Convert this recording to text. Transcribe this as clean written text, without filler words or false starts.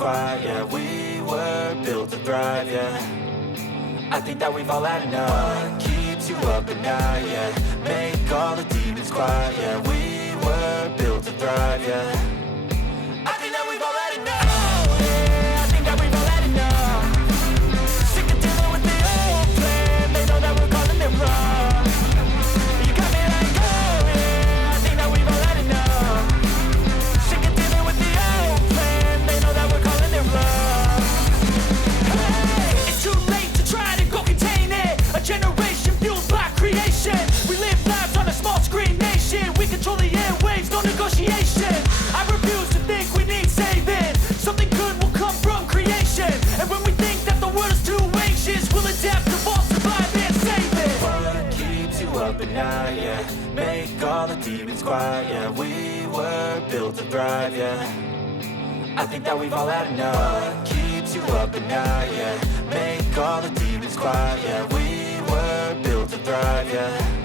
quiet, yeah. We were built to thrive, yeah. I think that we've all had enough. What keeps you up at night, yeah. Make all the demons quiet, yeah. We were built to thrive, yeah. I think that we've all had enough. Oh, yeah, I think that we've all had enough. Sick of dealing with the old plan. They know that we're calling it wrong. You got me like, oh, yeah, I think that we've all had enough. Sick of dealing with the old plan. They know that we're calling it wrong. Hey, it's too late to try to go contain it. A generation fueled by creation. We live lives on a small screen nation. We control the airwaves, no negotiation. I refuse to think we need saving. Something good will come from creation. And when we think that the world is too anxious, we'll adapt, evolve, survive and save it. What keeps you up at night, yeah. Make all the demons quiet, yeah. We were built to thrive, yeah. I think that we've all had enough. What keeps you up at night, yeah. Make all the demons quiet, yeah. We were built to thrive, yeah.